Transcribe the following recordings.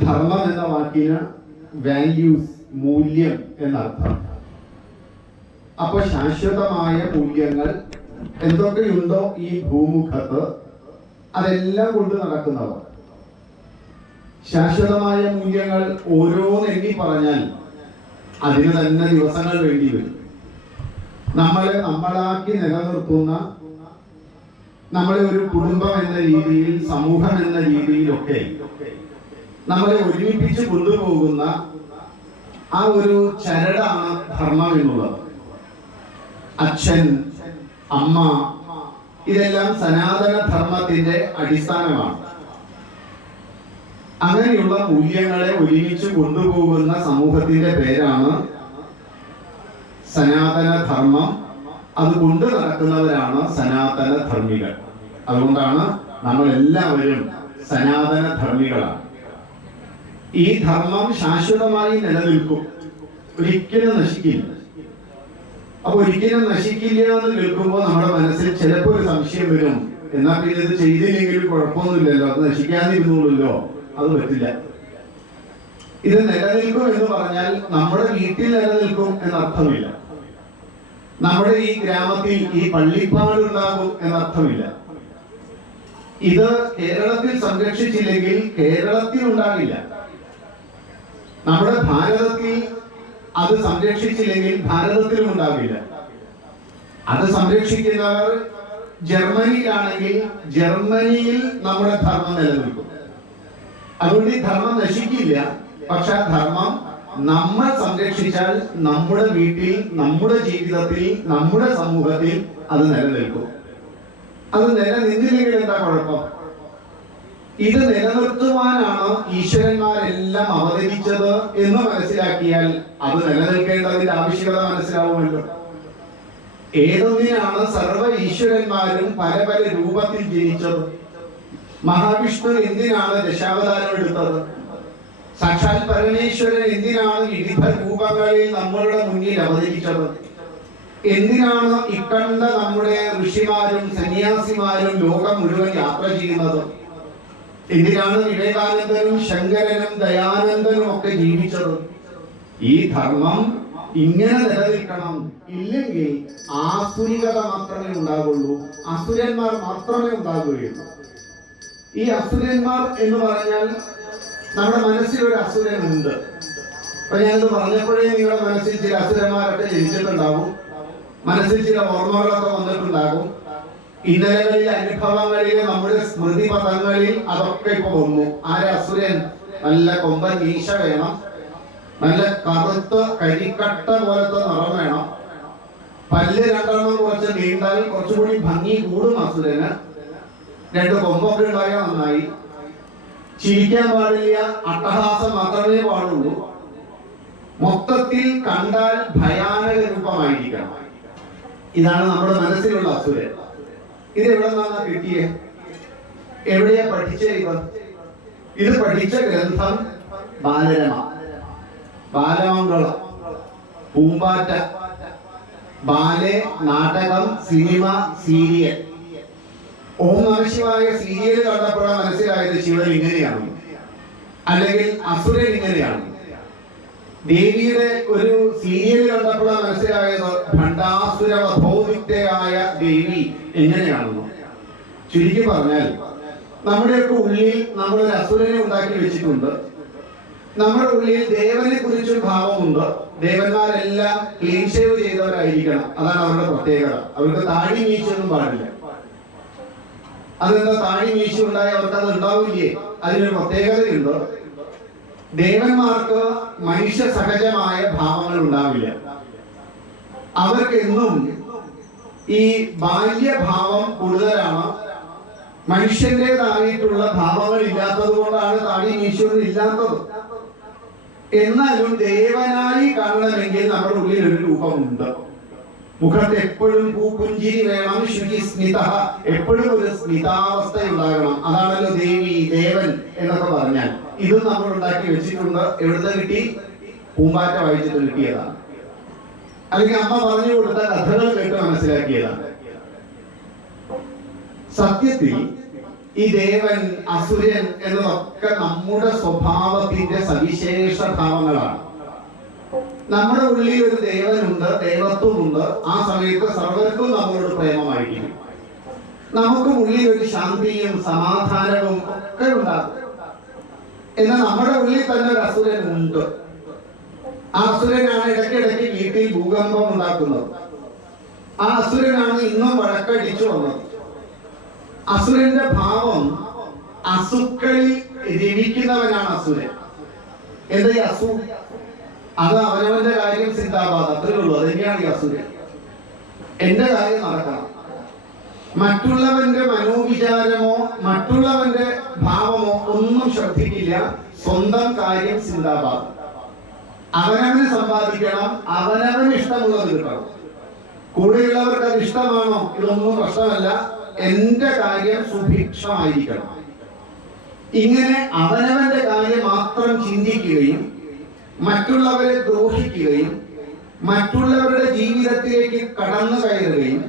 ധർമ്മം എന്ന വാക്കിന് വാല്യൂസ് മൂല്യം എന്നർത്ഥം. അപ്പൊ ശാശ്വതമായ മൂല്യങ്ങൾ എന്തൊക്കെയുണ്ടോ ഈ ഭൂമുഖത്ത് അതെല്ലാം കൊണ്ട് നടക്കുന്നവർ ശാശ്വതമായ മൂല്യങ്ങൾ ഓരോന്നെണ്ണി പറഞ്ഞാൽ അതിന് തന്നെ ദിവസങ്ങൾ വേണ്ടി വരും. നമ്മളെ നമ്മളാക്കി നിലനിർത്തുന്ന നമ്മളെ ഒരു കുടുംബം എന്ന രീതിയിൽ സമൂഹം എന്ന രീതിയിലൊക്കെ നമ്മളെ ഒരുമിപ്പിച്ച് കൊണ്ടുപോകുന്ന ആ ഒരു ചരടാണ് ധർമ്മം എന്നുള്ളത്. അച്ഛൻ അമ്മ ഇതെല്ലാം സനാതന ധർമ്മത്തിന്റെ അടിസ്ഥാനമാണ്. അങ്ങനെയുള്ള മൂല്യങ്ങളെ ഒരുമിച്ച് കൊണ്ടുപോകുന്ന സമൂഹത്തിന്റെ പേരാണ് സനാതന ധർമ്മം. അത് കൊണ്ടു നടക്കുന്നവരാണ് സനാതന ധർമ്മികൾ. അതുകൊണ്ടാണ് നമ്മൾ എല്ലാവരും സനാതന ധർമ്മികളാണ്. ഈ ധർമ്മം ശാശ്വതമായി നിലനിൽക്കും. ഒരിക്കലും നശിക്കില്ല. അപ്പൊ ഒരിക്കലും നശിക്കില്ല എന്ന് കേൾക്കുമ്പോൾ നമ്മുടെ മനസ്സിൽ ചിലപ്പോൾ ഒരു സംശയം വരും. എന്നാ പിന്നെ ഇത് ചെയ്തില്ലെങ്കിൽ കുഴപ്പമൊന്നുമില്ലല്ലോ അത് നശിക്കാതിരുന്നുള്ളല്ലോ അത് പറ്റില്ല. ഇത് നിലനിൽക്കും എന്ന് പറഞ്ഞാൽ നമ്മുടെ വീട്ടിൽ നിലനിൽക്കും എന്നർത്ഥമില്ല. നമ്മുടെ ഈ ഗ്രാമത്തിൽ ഈ പള്ളിപ്പാട് ഉണ്ടാകും എന്നർത്ഥമില്ല. ഇത് കേരളത്തിൽ സംരക്ഷിച്ചില്ലെങ്കിൽ കേരളത്തിൽ ഉണ്ടാകില്ല. നമ്മുടെ ഭാരതത്തിൽ അത് സംരക്ഷിച്ചില്ലെങ്കിൽ ഭാരതത്തിലും ഉണ്ടാവില്ല. അത് സംരക്ഷിക്കുന്നവർ ജർമ്മനിയിലാണെങ്കിൽ ജർമ്മനിയിൽ നമ്മുടെ ധർമ്മം നിലനിൽക്കും. അതുകൊണ്ട് ഈ ധർമ്മം നശിക്കില്ല. പക്ഷെ ആ ധർമ്മം നമ്മൾ സംരക്ഷിച്ചാൽ നമ്മുടെ വീട്ടിൽ നമ്മുടെ ജീവിതത്തിൽ നമ്മുടെ സമൂഹത്തിൽ അത് നിലനിൽക്കും. അത് നിലനിന്നില്ലെങ്കിൽ എന്താ കുഴപ്പം? ഇത് നിലനിർത്തുവാനാണ് ഈശ്വരന്മാരെല്ലാം അവതരിച്ചത് എന്ന് മനസ്സിലാക്കിയാൽ അത് നിലനിൽക്കേണ്ടതിന്റെ ആവശ്യകത മനസ്സിലാവുമല്ലോ. ഏതൊന്നിനാണ് സർവ ഈശ്വരന്മാരും പല പല രൂപത്തിൽ ജനിച്ചത്? മഹാവിഷ്ണു എന്തിനാണ് ദശാവതാരം എടുത്തത്? സാക്ഷാൽ പരമേശ്വരൻ എന്തിനാണ് വിവിധ രൂപങ്ങളിൽ നമ്മളുടെ മുന്നിൽ അവതരിച്ചത് എന്തിനാണ് ഇക്കണ്ട നമ്മുടെ ഋഷിമാരും സന്യാസിമാരും ലോകം മുഴുവൻ യാത്ര ചെയ്യുന്നത്? എന്തിനാണ് വിവേകാനന്ദനും ശങ്കരനും ദയാനന്ദനും ഒക്കെ ജീവിച്ചത്. ഈ ധർമ്മം ഇങ്ങനെ നിലനിൽക്കണം. ഇല്ലെങ്കിൽ ആസുരികത മാത്രമേ ഉണ്ടാകുള്ളൂ അസുരന്മാർ മാത്രമേ ഉണ്ടാകുകയുള്ളൂ ഈ അസുരന്മാർ എന്ന് പറഞ്ഞാൽ നമ്മുടെ മനസ്സിൽ ഒരു അസുരനുണ്ട്. അപ്പൊ ഞാനിത് പറഞ്ഞപ്പോഴേ നിങ്ങളുടെ മനസ്സിൽ ചില അസുരന്മാരൊക്കെ ജനിച്ചിട്ടുണ്ടാവും. മനസ്സിൽ ചില ഓർമ്മകളൊക്കെ വന്നിട്ടുണ്ടാകും ഇന്നലകളിലെ അനുഭവങ്ങളിൽ നമ്മുടെ സ്മൃതി പദങ്ങളിൽ അതൊക്കെ ആരെ? അസുരൻ. നല്ല കൊമ്പൻ ഈശ വേണം. നല്ല കറുത്ത കരിക്കട്ട പോലത്തെ നിറം വേണം. പല്ല് രണ്ടെണ്ണം കുറച്ച് നീണ്ടാൽ കുറച്ചുകൂടി ഭംഗി കൂടും അസുരന്. രണ്ട് കൊമ്പൊക്കെ ഉണ്ടായാൽ നന്നായി. ചിരിക്കാൻ പാടില്ല. അട്ടഹാസം മാത്രമേ പാടുള്ളൂ. മൊത്തത്തിൽ കണ്ടാൽ ഭയാനക രൂപമായിരിക്കണം. ഇതാണ് നമ്മുടെ മനസ്സിലുള്ള അസുരൻ. ഇത് എവിടെ നിന്നാണ് കിട്ടിയേ? എവിടെയാ പഠിച്ച ഇവ ഇത് പഠിച്ച ഗ്രന്ഥം ബാലരമ. ബാലമംഗളം. പൂമ്പാറ്റ. ബാലെ നാടകം cinema serial. Om Namashivaya serial കണ്ടപ്പോഴാണ് മനസ്സിലായത് ശിവൻ ഇങ്ങനെയാണ്. അല്ലെങ്കിൽ അസുരൻ ഇങ്ങനെയാണ്. ദേവിയുടെ ഒരു സീരിയൽ കണ്ടപ്പോഴാണ് മനസ്സിലായത് ഭണ്ഡാസുര വധോവിത്തയായ ദേവി എങ്ങനെയാണെന്ന്? ചുരുക്കി പറഞ്ഞാൽ നമ്മുടെയൊക്കെ ഉള്ളിൽ നമ്മൾ ഒരു അസുരനെ ഉണ്ടാക്കി വെച്ചിട്ടുണ്ട്. നമ്മുടെ ഉള്ളിൽ ദേവനെ കുറിച്ചൊരു ഭാവമുണ്ട്. ദേവന്മാരെല്ലാം ക്ലീൻ ഷേവ് ചെയ്തവരായിരിക്കണം. അതാണ് അവരുടെ പ്രത്യേകത. അവർക്ക് താടി നീച്ചൊന്നും പാടില്ല. അതെന്താ താടി മീശ ഉണ്ടായി അവർക്ക് അത് ഉണ്ടാവില്ലേ? അതിനൊരു പ്രത്യേകതയുണ്ട്. ദേവന്മാർക്ക് മനുഷ്യ സഹജമായ ഭാവങ്ങൾ ഉണ്ടാവില്ല. അവർക്ക് എന്നും ഈ ബാല്യഭാവം കൂടുതലാണ്. മനുഷ്യന്റേതായിട്ടുള്ള ഭാവങ്ങൾ ഇല്ലാത്തത് കൊണ്ടാണ് താടി ഈശ്വരൻ ഇല്ലാത്തത് എന്നാലും ദേവനായി കാണണമെങ്കിൽ നമ്മുടെ ഉള്ളിൽ ഒരു രൂപമുണ്ട്. മുഖത്ത് എപ്പോഴും പൂക്കുഞ്ചി വേണം ശുചി സ്മിത എപ്പോഴും ഒരു സ്മിതാവസ്ഥ ഉണ്ടാകണം അതാണല്ലോ ദേവി ദേവൻ എന്നൊക്കെ പറഞ്ഞാൽ. ഇത് നമ്മൾ ഉണ്ടാക്കി വെച്ചിട്ടുണ്ട്. എവിടുന്ന് കിട്ടി? പൂമ്പാറ്റ വായിച്ചിട്ട് കിട്ടിയതാണ്. അല്ലെങ്കിൽ അമ്മ പറഞ്ഞു കൊടുത്ത കഥകൾ കേട്ട് മനസ്സിലാക്കിയതാണ്. സത്യത്തിൽ ഈ ദേവൻ അസുരൻ എന്നതൊക്കെ നമ്മുടെ സ്വഭാവത്തിന്റെ സവിശേഷ ഭാവങ്ങളാണ്. നമ്മുടെ ഉള്ളിൽ ഒരു ദേവനുണ്ട് ദേവത്വമുണ്ട്. ആ സമയത്ത് സർവർക്കും നമ്മളോട് പ്രേമമായിരിക്കും. നമുക്ക് ഉള്ളിൽ ഒരു ശാന്തിയും സമാധാനവും ഒക്കെ ഉണ്ടാകും. എന്നാൽ നമ്മുടെ ഉള്ളിൽ തന്നെ ഒരു അസുരൻ ഉണ്ട് അസുരനാണ് ഇടയ്ക്കിടയ്ക്ക് വീട്ടിൽ ഭൂകമ്പം ഉണ്ടാക്കുന്നത്. ആ അസുരനാണ് ഇന്നും വഴക്കടിച്ചു വന്നത്. അസുരന്റെ ഭാവം അസുക്കളിൽ രമിക്കുന്നവനാണ് അസുരൻ. എന്താ ഈ അസു? അത് അവനവന്റെ കാര്യം സിന്താബാദ് അത്രേ ഉള്ളൂ. അതെന്നെയാണ് ഈ അസുരൻ. എന്റെ കാര്യം നടക്കണം മറ്റുള്ളവന്റെ മനോവിചാരമോ മറ്റുള്ളവന്റെ ഭാവമോ ഒന്നും ശ്രദ്ധിക്കില്ല. സ്വന്തം കാര്യം സിന്താബാദ് അവനവന് സമ്പാദിക്കണം അവനവന് ഇഷ്ടമുള്ളത് കിട്ടണം. കൂടെയുള്ളവർക്ക് അത് ഇഷ്ടമാണോ? ഇതൊന്നും പ്രശ്നമല്ല. എന്റെ കാര്യം സുഭിക്ഷമായിരിക്കണം. ഇങ്ങനെ അവനവന്റെ കാര്യം മാത്രം ചിന്തിക്കുകയും മറ്റുള്ളവരെ ദ്രോഹിക്കുകയും മറ്റുള്ളവരുടെ ജീവിതത്തിലേക്ക് കടന്നു കയറുകയും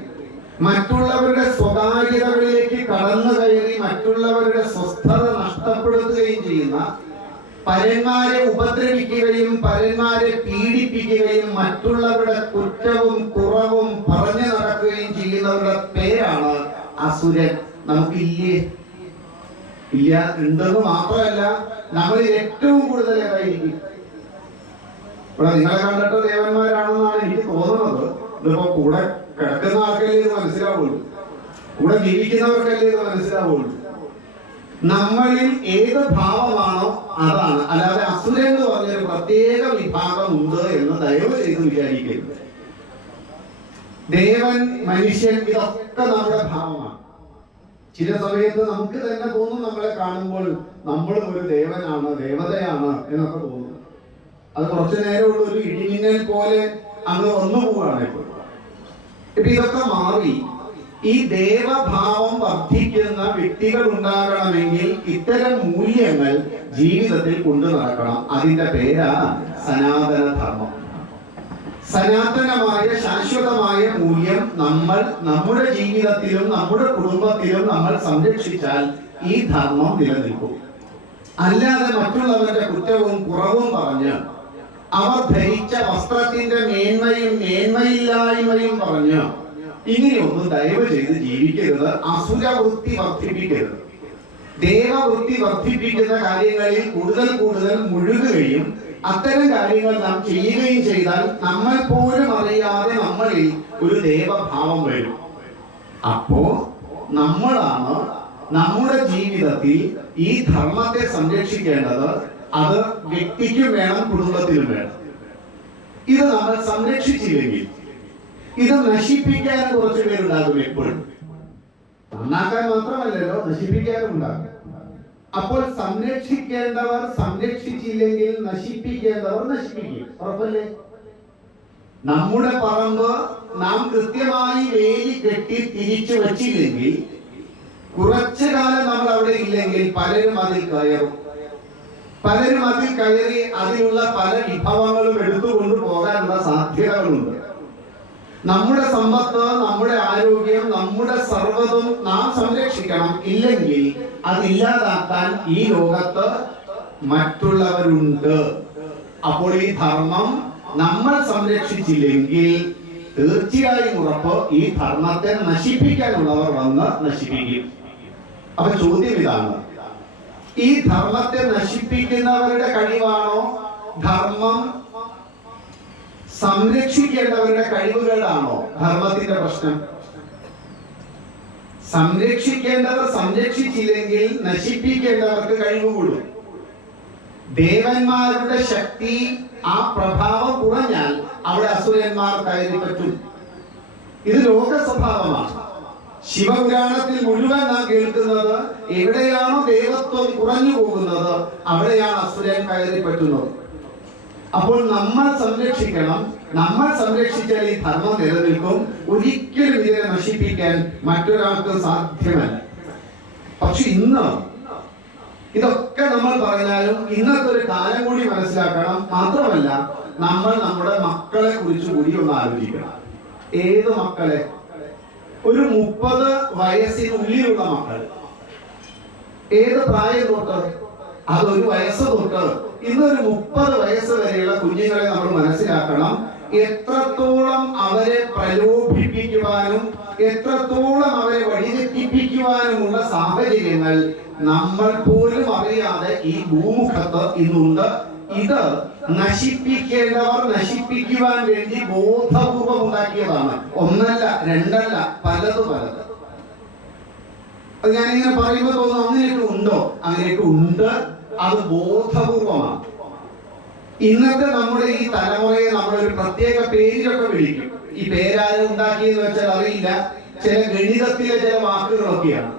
മറ്റുള്ളവരുടെ സ്വകാര്യതകളിലേക്ക് കടന്നു കയറി മറ്റുള്ളവരുടെ സ്വസ്ഥത നഷ്ടപ്പെടുത്തുകയും ചെയ്യുന്ന പരന്മാരെ ഉപദ്രവിക്കുകയും പരന്മാരെ പീഡിപ്പിക്കുകയും മറ്റുള്ളവരുടെ കുറ്റവും കുറവും പറഞ്ഞു നടക്കുകയും ചെയ്യുന്നവരുടെ പേരാണ് അസുരൻ. നമുക്കില്ലേ? ഇല്ല ഉണ്ടെന്ന് മാത്രമല്ല നമ്മൾ ഏറ്റവും കൂടുതൽ ഏതായിരിക്കും? ഇവിടെ നിങ്ങളെ കണ്ടിട്ട് ദേവന്മാരാണെന്നാണ് എനിക്ക് തോന്നുന്നത്. ഇതിപ്പോ കൂടെ കിടക്കുന്ന ആൾക്കല്ലേ ഇത് മനസ്സിലാവുള്ളൂ. കൂടെ ജീവിക്കുന്നവർക്കല്ലേ ഇത് മനസ്സിലാവുള്ളൂ. നമ്മളിൽ ഏത് ഭാവമാണോ അതാണ്. അല്ലാതെ അസുര എന്ന് പറഞ്ഞൊരു പ്രത്യേക വിഭാഗം ഉണ്ട് എന്ന് ദയവ് ചെയ്ത് വിചാരിക്കരുത്. ദേവൻ മനുഷ്യൻ ഇതൊക്കെ നമ്മുടെ ഭാവമാണ്. ചില സമയത്ത് നമുക്ക് തന്നെ തോന്നും നമ്മളെ കാണുമ്പോൾ നമ്മൾ ഒരു ദേവനാണ് ദേവതയാണ് എന്നൊക്കെ തോന്നുന്നു അത് കുറച്ചു നേരമുള്ള ഒരു ഇടിമിന്നൽ പോലെ അങ്ങ് വന്നു പോവുകയാണ് ഇപ്പോൾ. ഇപ്പൊ ഇതൊക്കെ മാറി. ഈ ദേവഭാവം വർദ്ധിക്കുന്ന വ്യക്തികൾ ഉണ്ടാകണമെങ്കിൽ ഇത്തരം മൂല്യങ്ങൾ ജീവിതത്തിൽ കൊണ്ടു നടക്കണം. അതിന്റെ പേരാ സനാതന ധർമ്മം സനാതനമായ ശാശ്വതമായ മൂല്യം നമ്മൾ നമ്മുടെ ജീവിതത്തിലും നമ്മുടെ കുടുംബത്തിലും നമ്മൾ സംരക്ഷിച്ചാൽ ഈ ധർമ്മം നിലനിൽക്കും. അല്ലാതെ മറ്റുള്ളവരുടെ കുറ്റവും കുറവും പറഞ്ഞ് അവർ ധരിച്ച വസ്ത്രത്തിന്റെ മേന്മയും മേന്മയില്ലായ്മയും പറഞ്ഞ് ഇങ്ങനെയൊന്നും ദയവ് ചെയ്ത് ജീവിക്കരുത്. അസുരവൃത്തി വർദ്ധിപ്പിക്കരുത്. ദേവവൃത്തി വർദ്ധിപ്പിക്കുന്ന കാര്യങ്ങളിൽ കൂടുതൽ കൂടുതൽ മുഴുകുകയും അത്തരം കാര്യങ്ങൾ നാം ചെയ്യുകയും ചെയ്താൽ നമ്മൾ പോലും അറിയാതെ നമ്മളിൽ ഒരു ദേവഭാവം വരും. അപ്പോ നമ്മളാണ് നമ്മുടെ ജീവിതത്തിൽ ഈ ധർമ്മത്തെ സംരക്ഷിക്കേണ്ടത്. അത് വ്യക്തിക്കും വേണം കുടുംബത്തിനും വേണം. ഇത് നമ്മൾ സംരക്ഷിച്ചില്ലെങ്കിൽ ഇത് നശിപ്പിക്കാൻ കുറച്ച് പേരുണ്ടാകും എപ്പോഴും. നന്നാക്കാൻ മാത്രമല്ലല്ലോ നശിപ്പിക്കാനും ഉണ്ടാകും. അപ്പോൾ സംരക്ഷിക്കേണ്ടവർ സംരക്ഷിച്ചില്ലെങ്കിൽ നശിപ്പിക്കേണ്ടവർ നശിപ്പിക്കും. ഉറപ്പല്ലേ? നമ്മുടെ പറമ്പ് നാം കൃത്യമായി വേലി കെട്ടി തിരിച്ചു വച്ചില്ലെങ്കിൽ കുറച്ചു കാലം നമ്മൾ അവിടെ ഇല്ലെങ്കിൽ പലരും അതിൽ കയറും. പലരും അതിൽ കയറി അതിലുള്ള പല വിഭവങ്ങളും എടുത്തുകൊണ്ട് പോകാനുള്ള സാധ്യതകളുണ്ട്. നമ്മുടെ സമ്പത്ത് നമ്മുടെ ആരോഗ്യം നമ്മുടെ സർവതും നാം സംരക്ഷിക്കണം. ഇല്ലെങ്കിൽ അതില്ലാതാക്കാൻ ഈ ലോകത്ത് മറ്റുള്ളവരുണ്ട്. അപ്പോൾ ഈ ധർമ്മം നമ്മൾ സംരക്ഷിച്ചില്ലെങ്കിൽ തീർച്ചയായും ഉറപ്പ് ഈ ധർമ്മത്തെ നശിപ്പിക്കാനുള്ളവർ വന്ന് നശിപ്പിക്കും. അപ്പൊ ചോദ്യം ഇതാണ്. ഈ ധർമ്മത്തെ നശിപ്പിക്കുന്നവരുടെ കഴിവാണോ? ധർമ്മം സംരക്ഷിക്കേണ്ടവരുടെ കഴിവുകളാണോ ധർമ്മത്തിന്റെ പ്രശ്നം? സംരക്ഷിക്കേണ്ടവർ സംരക്ഷിച്ചില്ലെങ്കിൽ നശിപ്പിക്കേണ്ടവർക്ക് കഴിവ് കൂടും ദേവന്മാരുടെ ശക്തി ആ പ്രഭാവം കുറഞ്ഞാൽ അവിടെ അസുരന്മാർ കയറി പറ്റും. ഇത് ലോക സ്വഭാവമാണ് ശിവപുരാണത്തിൽ മുഴുവൻ നാം കേൾക്കുന്നത് എവിടെയാണോ ദേവത്വം കുറഞ്ഞു പോകുന്നത് അവിടെയാണ് അസുരൻ കയറി പറ്റുന്നത്. അപ്പോൾ നമ്മൾ സംരക്ഷിക്കണം. നമ്മൾ സംരക്ഷിച്ചാൽ ഈ ധർമ്മം നിലനിൽക്കും. ഒരിക്കലും ഇതിനെ നശിപ്പിക്കാൻ മറ്റൊരാൾക്ക് സാധ്യമല്ല. പക്ഷെ ഇന്ന് ഇതൊക്കെ നമ്മൾ പറഞ്ഞാലും ഇന്നത്തെ ഒരു കാലം കൂടി മനസ്സിലാക്കണം. മാത്രമല്ല നമ്മൾ നമ്മുടെ മക്കളെ കുറിച്ച് കൂടി ഒന്ന് ആലോചിക്കണം. ഏത് മക്കളെ? ഒരു മുപ്പത് വയസ്സിനുള്ളിലുള്ള മക്കൾ. ഏത് പ്രായം തൊട്ട്? അതൊരു വയസ്സ് തൊട്ട് ഇന്നൊരു മുപ്പത് വയസ്സ് വരെയുള്ള കുഞ്ഞുങ്ങളെ നമ്മൾ മനസ്സിലാക്കണം. എത്രത്തോളം അവരെ പ്രലോഭിപ്പിക്കുവാനും എത്രത്തോളം അവരെ വഴിതെറ്റിപ്പിക്കുവാനുമുള്ള സാഹചര്യങ്ങൾ നമ്മൾ പോലും അറിയാതെ ഈ ഭൂമുഖത്ത് ഇന്നുണ്ട്. ഇത് നശിപ്പിക്കേണ്ടവർ നശിപ്പിക്കുവാൻ വേണ്ടി ബോധപൂർവം ഉണ്ടാക്കിയതാണ്. ഒന്നല്ല രണ്ടല്ല പലത് പലത്. ഞാനിങ്ങനെ പറയുമ്പോൾ തോന്നുന്നു അങ്ങനെയൊക്കെ ഉണ്ടോ? അങ്ങനെയൊക്കെ ഉണ്ട്. അത് ബോധപൂർവമാണ്. ഇന്നത്തെ നമ്മുടെ ഈ തലമുറയെ നമ്മളൊരു പ്രത്യേക പേരിലൊക്കെ വിളിക്കും. ഈ പേരാരും ഉണ്ടാക്കിയെന്ന് വെച്ചാൽ അറിയില്ല. ചില ഗണിതത്തിലെ ചില വാക്കുകളൊക്കെയാണ്.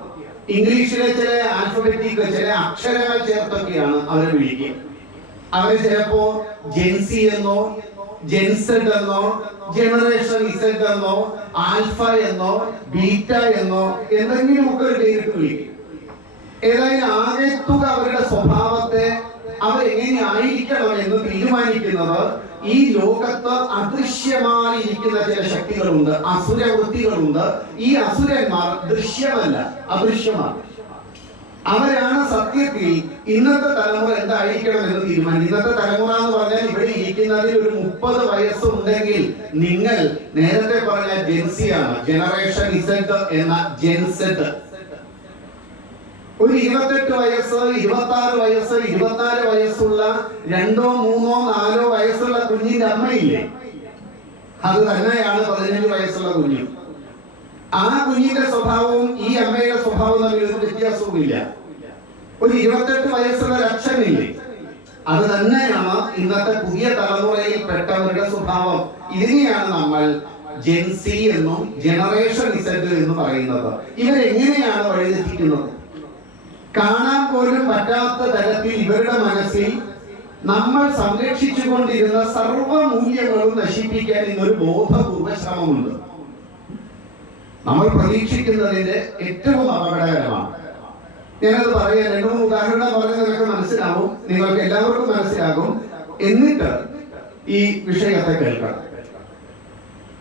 ഇംഗ്ലീഷിലെ ചില ആൽഫബറ്റിക് ചില അക്ഷരങ്ങൾ ചേർത്തൊക്കെയാണ് അവരെ വിളിക്കുക. അവരെ ചിലപ്പോ ജെൻസി എന്നോ ജെൻസെഡ് എന്നോ ജനറേഷൻ ഇസെഡ് എന്നോ ആൽഫ എന്നോ ബീറ്റ എന്നോ എന്തെങ്കിലുമൊക്കെ ഒരു പേരിട്ട് വിളിക്കും. ഏതായാലും ആകെത്തുക അവരുടെ സ്വഭാവത്തെ അവരെങ്ങനെയായിരിക്കണം എന്ന് തീരുമാനിക്കുന്നത് ഈ ലോകത്ത് അദൃശ്യമായിരിക്കുന്ന ചില ശക്തികളുണ്ട് അസുരവൃത്തികളുണ്ട്. ഈ അസുരന്മാർ ദൃശ്യമല്ല അദൃശ്യമാണ്. അവരാണ് സത്യത്തിൽ ഇന്നത്തെ തലമുറ എന്തായിരിക്കണം എന്ന് തീരുമാനിക്കും ഇന്നത്തെ തലമുറ എന്ന് പറഞ്ഞാൽ ഇവിടെ ഇരിക്കുന്നതിൽ ഒരു മുപ്പത് വയസ്സുണ്ടെങ്കിൽ നിങ്ങൾ നേരത്തെ പറഞ്ഞ ജെൻസിയാണ് ജനറേഷൻ ഇസെറ്റ് എന്ന ജെൻസെഡ് ഒരു ഇരുപത്തെട്ട് വയസ്സ് ഇരുപത്തി ആറ് വയസ്സ് ഇരുപത്തിനാല് വയസ്സുള്ള രണ്ടോ മൂന്നോ നാലോ വയസ്സുള്ള കുഞ്ഞിന്റെ അമ്മയില്ലേ? അത് തന്നെയാണ് പതിനഞ്ച് വയസ്സുള്ള കുഞ്ഞ്. ആ കുഞ്ഞിന്റെ സ്വഭാവവും ഈ അമ്മയുടെ സ്വഭാവവും തമ്മിൽ ഒരു വ്യത്യാസവുമില്ല. ഒരു ഇരുപത്തെട്ട് വയസ്സുള്ള അച്ഛനില്ലേ? അത് തന്നെയാണ് ഇന്നത്തെ പുതിയ തലമുറയിൽ പെട്ടവരുടെ സ്വഭാവം. ഇതിനെയാണ് നമ്മൾ ജെൻസി എന്നും ജനറേഷൻ ഇസഡ് എന്ന് പറയുന്നത്. ഇവരെങ്ങനെയാണ് വഴിതെറ്റിക്കുന്നത്? കാണാൻ പോലും പറ്റാത്ത തരത്തിൽ ഇവരുടെ മനസ്സിൽ നമ്മൾ സംരക്ഷിച്ചുകൊണ്ടിരുന്ന സർവ മൂല്യങ്ങളും നശിപ്പിക്കാൻ ഇന്നൊരു ബോധപൂർവ ശ്രമമുണ്ട്. നമ്മൾ പ്രതീക്ഷിക്കുന്നതിന്റെ ഏറ്റവും അപകടകരമാണ്. ഞാനത് പറയാൻ രണ്ടു മൂന്ന് ഉദാഹരണം പറഞ്ഞ് നിങ്ങൾക്ക് മനസ്സിലാവും. നിങ്ങൾക്ക് എല്ലാവർക്കും മനസ്സിലാകും. എന്നിട്ട് ഈ വിഷയത്തെ കേൾക്കണം.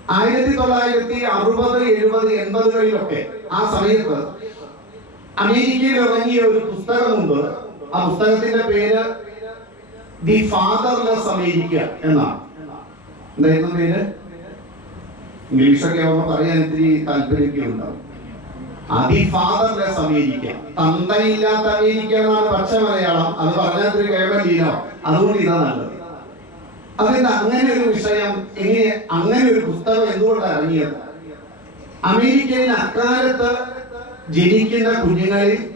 ആയിരത്തി തൊള്ളായിരത്തി അറുപത് എഴുപത് എൺപതുകളിലൊക്കെ ആ സമയത്ത് അമേരിക്കയിൽ ഇറങ്ങിയ ഒരു പുസ്തകമുണ്ട് ആ പുസ്തകത്തിന്റെ പേര് ദി ഫാദർലെസ് അമേരിക്ക എന്നാണ്. എന്തായിരുന്നു പേര്? ഇംഗ്ലീഷൊക്കെ ആവുമ്പോൾ പറയാൻ ഇത്തിരി താല്പര്യമൊക്കെ ഉണ്ടാവും അതി ഫാദർലെസ് അമേരിക്ക തന്തയില്ലാത്ത അമേരിക്ക എന്നാണ് പച്ച മലയാളം. അത് പറഞ്ഞാൽ ഇത്തിരി കേവലീനോ അതുകൊണ്ട് ഇതാ നല്ലത്. അതുകൊണ്ട് അങ്ങനെ ഒരു വിഷയം എങ്ങനെ അങ്ങനെ ഒരു പുസ്തകം എന്തുകൊണ്ടാണ് ഇറങ്ങിയത്? അമേരിക്കയിൽ അക്കാലത്ത് ജനിക്കുന്ന കുഞ്ഞുങ്ങളിൽ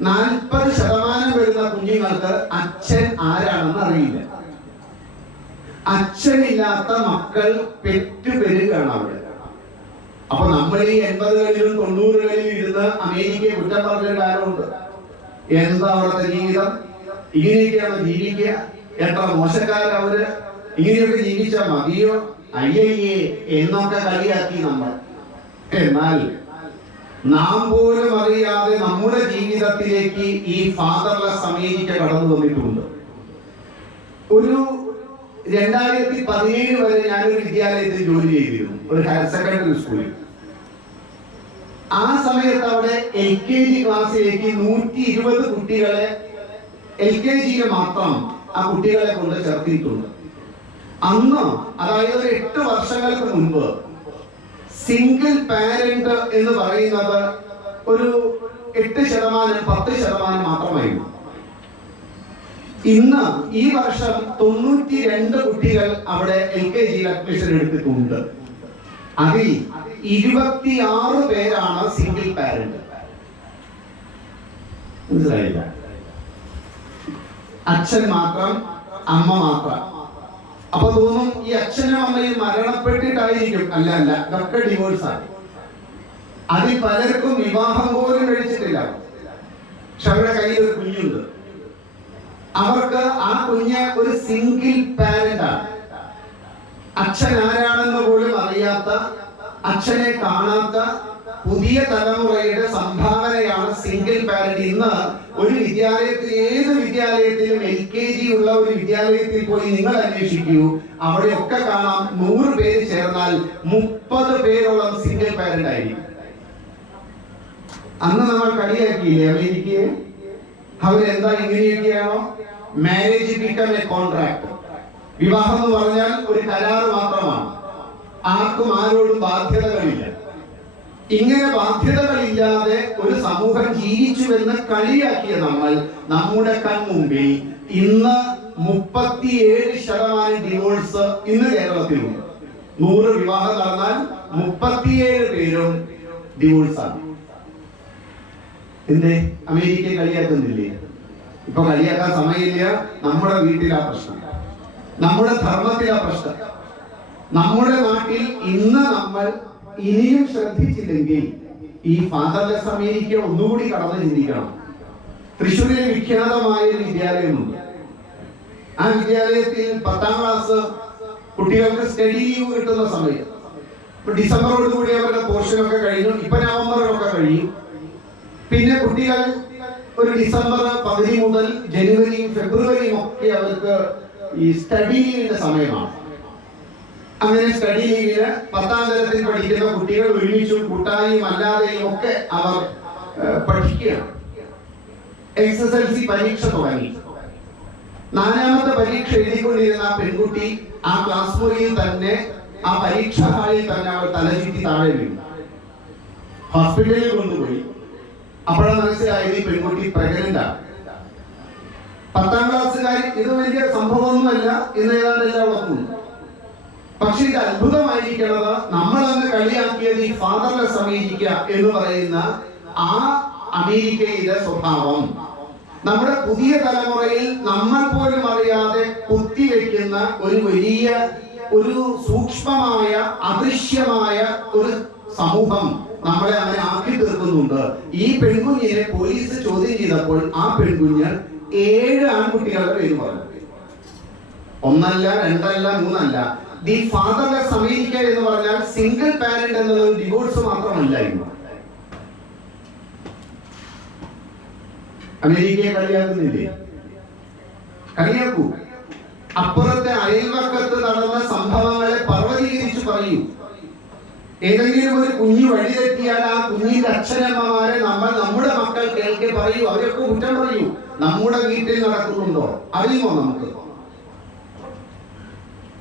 നാൽപ്പത് ശതമാനം വരുന്ന കുഞ്ഞുങ്ങൾക്ക് അച്ഛൻ ആരാണെന്ന് അറിയില്ല. അച്ഛനില്ലാത്ത മക്കൾ പെറ്റുപെരുകയാണ് അവിടെ. അപ്പൊ നമ്മൾ ഈ എൺപതുകളിലും തൊണ്ണൂറുകളിലും ഇരുന്ന് അമേരിക്കയെ കുറ്റം പറഞ്ഞ കാലമുണ്ട്. എന്താ അവരുടെ ജീവിതം? ഇങ്ങനെയൊക്കെയാണ് ജീവിക്കുക. എത്ര മോശക്കാരൻ അവർ? ഇങ്ങനെയൊക്കെ ജീവിച്ചാൽ മതിയോ? അയ്യയ്യേ എന്നൊക്കെ കളിയാക്കി നമ്മൾ. എന്നാൽ നാം പോലും അറിയാതെ നമ്മുടെ ജീവിതത്തിലേക്ക് ഈ ഫാദർലെസ് അമേരിക്ക കടന്നു വന്നിട്ടുണ്ട്. ഒരു രണ്ടായിരത്തി പതിനേഴ് വരെ ഒരു വിദ്യാലയത്തിൽ ജോലി ചെയ്തിരുന്നു ഒരു ഹയർ സെക്കൻഡറി സ്കൂളിൽ ആ സമയത്ത് അവിടെ എൽ കെ ജി ക്ലാസ്സിലേക്ക് നൂറ്റി ഇരുപത് കുട്ടികളെ എൽ കെ ജിയിൽ മാത്രം ആ കുട്ടികളെ കൊണ്ട് ചേർത്തിയിട്ടുണ്ട് അന്ന് അതായത് ഒരു എട്ട് വർഷങ്ങൾക്ക് മുൻപ് സിംഗിൾ പാരന്റ് എന്ന് പറയുന്നത് ഒരു എട്ട് ശതമാനം പത്ത് ശതമാനം മാത്രമായിരുന്നു. ഇന്ന് ഈ വർഷം തൊണ്ണൂറ്റി രണ്ട് കുട്ടികൾ അവിടെ എൽ കെ ജി അഡ്മിഷൻ എടുത്തിട്ടുണ്ട്. അതിൽ ഇരുപത്തിയാറ് പേരാണ് സിംഗിൾ പാരന്റ് മനസ്സിലായില്ല? അച്ഛൻ മാത്രം അമ്മ മാത്രം. അപ്പൊ തോന്നും ഈ അച്ഛനും അമ്മയും മരണപ്പെട്ടിട്ടായിരിക്കും. അല്ല അല്ല ഇതൊക്കെ ഡിവോഴ്സ് ആണ്. അതിൽ പലർക്കും വിവാഹം പോലും കഴിച്ചിട്ടില്ല. പക്ഷെ അവരുടെ കയ്യിൽ ഒരു കുഞ്ഞുണ്ട്. അവർക്ക് ആ കുഞ്ഞ് ഒരു സിംഗിൾ പാരന്റ് ആണ്. അച്ഛൻ ആരാണെന്ന് പോലും അറിയാത്ത അച്ഛനെ കാണാത്ത പുതിയ തലമുറയുടെ സംഭാവനയാണ് സിംഗിൾ പാരന്റ് ഇന്ന് ഒരു വിദ്യാലയത്തിൽ ഏത് വിദ്യാലയത്തിലും എൽ കെ ജി ഉള്ള ഒരു വിദ്യാലയത്തിൽ പോയി നിങ്ങൾ അന്വേഷിക്കൂ. അവിടെയൊക്കെ കാണാം നൂറ് പേര് ചേർന്നാൽ മുപ്പത് പേരോളം സിംഗിൾ പാരന്റ് ആയിരിക്കും. അന്ന് നമ്മൾ കളിയാക്കിയില്ലേ അമേരിക്കയെ? അവരെന്താ ഇങ്ങനെയൊക്കെയാണോ? മാരേജ് ബിക്കം എ കോൺട്രാക്ട് വിവാഹം എന്ന് പറഞ്ഞാൽ ഒരു കരാർ മാത്രമാണ്. ആർക്കും ആരോടും ബാധ്യതകളില്ല. ഇങ്ങനെ ബാധ്യതകളില്ലാതെ ഒരു സമൂഹം ജീവിച്ചുവെന്ന് കളിയാക്കിയ നമ്മൾ നമ്മുടെ കൺമുമ്പിൽ ഇന്ന് മുപ്പത്തിയേഴ് ശതമാനം ഡിവോഴ്സ് ഇന്ന് കേരളത്തിലുണ്ട്. നൂറ് വിവാഹം നടന്നാൽ മുപ്പത്തിയേഴ് പേരും ഡിവോഴ്സ് ആണ്. എന്തേ? അമേരിക്കയെ കളിയാക്കുന്നില്ലേ? ഇപ്പൊ കളിയാക്കാൻ സമയമില്ല. നമ്മുടെ വീട്ടിലാ പ്രശ്നം. നമ്മുടെ ധർമ്മത്തിലാ പ്രശ്നം. നമ്മുടെ നാട്ടിൽ ഇന്ന് നമ്മൾ ഇനിയും ശ്രദ്ധിച്ചില്ലെങ്കിൽ ഈ ഫാദർലെസ് അമേരിക്ക ഒന്നുകൂടി കടന്ന് ചിന്തിക്കണം തൃശ്ശൂരിലെ വിഖ്യാതമായ ഒരു വിദ്യാലയമുണ്ട്. ആ വിദ്യാലയത്തിൽ പത്താം ക്ലാസ് കുട്ടികൾക്ക് സ്റ്റഡി കിട്ടുന്ന സമയം. ഇപ്പൊ കൂടി അവരുടെ പോർഷൻ ഒക്കെ കഴിഞ്ഞു. ഇപ്പൊ നവംബറിലൊക്കെ കഴിയും പിന്നെ കുട്ടികൾ ഒരു ഡിസംബർ പകുതി മുതൽ ജനുവരിയും ഫെബ്രുവരിയും ഒക്കെ അവർക്ക് ഈ സ്റ്റഡി ലീവിന്റെ സമയമാണ്. അങ്ങനെ സ്റ്റഡി ലീവിന് പത്താം തരത്തിൽ പഠിക്കുന്ന കുട്ടികൾ ഒരുമിച്ചും കൂട്ടായും അല്ലാതെയും ഒക്കെ അവർ പഠിക്കുകയാണ് എസ് എസ് എൽ സി പരീക്ഷ തുടങ്ങി. നാലാമത്തെ പരീക്ഷ എഴുതിക്കൊണ്ടിരുന്ന ആ പെൺകുട്ടി ആ ക്ലാസ് മുറിയിൽ തന്നെ ആ പരീക്ഷാ ഹാളിൽ തന്നെ അവൾ തലചുറ്റി താഴെ വീണു. ഹോസ്പിറ്റലിൽ കൊണ്ടുപോയി. അപ്പോഴാണ് മനസ്സിലായത് ഈ പെൺകുട്ടി പ്രഗ്നന്റ് ആണ് പത്താം ക്ലാസ്സുകാരി ഇത് വലിയ സംഭവമൊന്നുമല്ല എന്ന് ഏതാണ്ട് എല്ലാം ഓർക്കുന്നു പക്ഷെ ഇത് അത്ഭുതമായിരിക്കുന്നത് നമ്മൾ അന്ന് കളിയാക്കിയത് ഈ ഫാദർലെസ് അമേരിക്ക എന്ന് പറയുന്ന ആ അമേരിക്കയിലെ സ്വഭാവം. നമ്മുടെ പുതിയ തലമുറയിൽ നമ്മൾ പോലും അറിയാതെ കുത്തിവെക്കുന്ന ഒരു വലിയ ഒരു സൂക്ഷ്മമായ അദൃശ്യമായ ഒരു സമൂഹം നമ്മളെ അങ്ങനെ ആക്കി തീർക്കുന്നുണ്ട്. ഈ പെൺകുഞ്ഞിനെ പോലീസ് ചോദ്യം ചെയ്തപ്പോൾ ആ പെൺകുഞ്ഞ് ഏഴ് ആൺകുട്ടികളുടെ പേര് പറഞ്ഞു. ഒന്നല്ല രണ്ടല്ല മൂന്നല്ല. ദി ഫാദർലെസ് അമേരിക്ക എന്ന് പറഞ്ഞാൽ സിംഗിൾ പാരന്റ് എന്നത് ഡിവോഴ്സ് മാത്രമല്ലായിരുന്നു അമേരിക്കയെ കളിയാക്കുന്നില്ലേ? കളിയാക്കൂ. അപ്പുറത്തെ അയൽവക്കത്ത് നടന്ന സംഭവങ്ങളെ പർവതീകരിച്ച് പറയൂ. ഏതെങ്കിലും ഒരു കുഞ്ഞു വഴിതെറ്റിയാൽ ആ കുഞ്ഞിന്റെ അച്ഛനമ്മമാരെ നമ്മൾ നമ്മുടെ മക്കൾ കേൾക്കെ പറയൂ. അവരൊക്കെ കുറ്റം പറയൂ. നമ്മുടെ വീട്ടിൽ നടക്കുന്നുണ്ടോ? അറിയുമോ നമുക്ക്?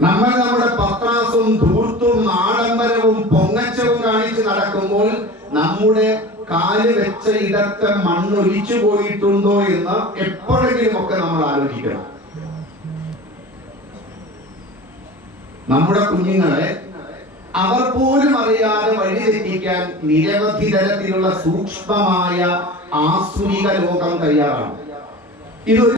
നമ്മൾ നമ്മുടെ പത്രാസും ധൂർത്തും ആഡംബരവും പൊങ്ങച്ചവും കാണിച്ച് നടക്കുമ്പോൾ നമ്മുടെ കാൽ വെച്ച ഇടത്തെ മണ്ണൊലിച്ചു പോയിട്ടുണ്ടോ എന്ന് എപ്പോഴെങ്കിലും ഒക്കെ നമ്മൾ ആലോചിക്കണം. നമ്മുടെ കുഞ്ഞുങ്ങളെ അവർ പോലും അറിയാതെ വഴിതെറ്റിക്കാൻ നിരവധി തരത്തിലുള്ള സൂക്ഷ്മമായ ആസുരിക ലോകം തയ്യാറാണ്. ഇതൊരു